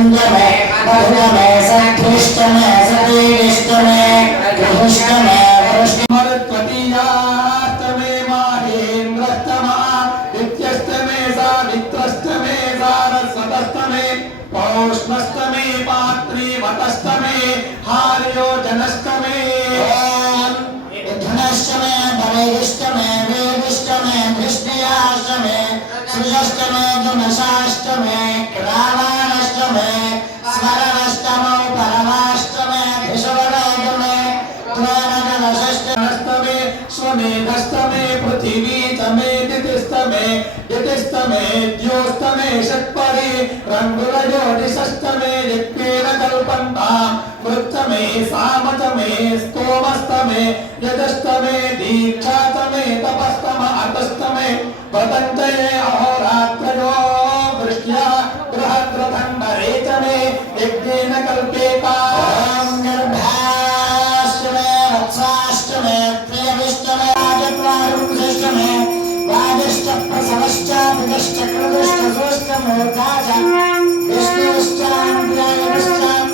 संजमे मधुमे सत्रिष्टमे सतीष्टमे कृष्णमे वृष्णिमरुत्वतीयास्तमे माहेन्द्रस्तमा नित्यस्तमे सावित्रस्तमे सारस्वतस्तमे पौष्णस्तमे पात्री वतस्तमे हार्यो जनस्तमे धनस्तमे भवेष्टमे वेदिष्टमे कृष्णयाष्टमे सुजष्टमे धनसाष्टमे रामाष्टमे स्मरणष्टमो परमाष्टमे भिषवराजमे त्वनगणषष्टमे स्वमेधस्तमे पृथिवीतमे दितिस्तमे द्योस्तमे षट्परे रङ्गुलज्योतिषस्तमे यज्ञेन कल्पन्ताम् मृत्तमे सामतमे स्तोमस्तमे यजस्तमे दीक्षातमे तपस्तम अतस्तमे वदन्तये अहोरात्रयो वृष्ट्या बृहद्रथण्डरेचमे यज्ञेन कल्पेता गर्भाष्टमे वत्साष्टमे प्रियविष्टमे राजत्वारुंशष्टमे वादिष्टप्रसवश्चाभिष्टकृदुष्टसोष्टमूर्धा च विष्णुश्चान्द्रयविश्चान्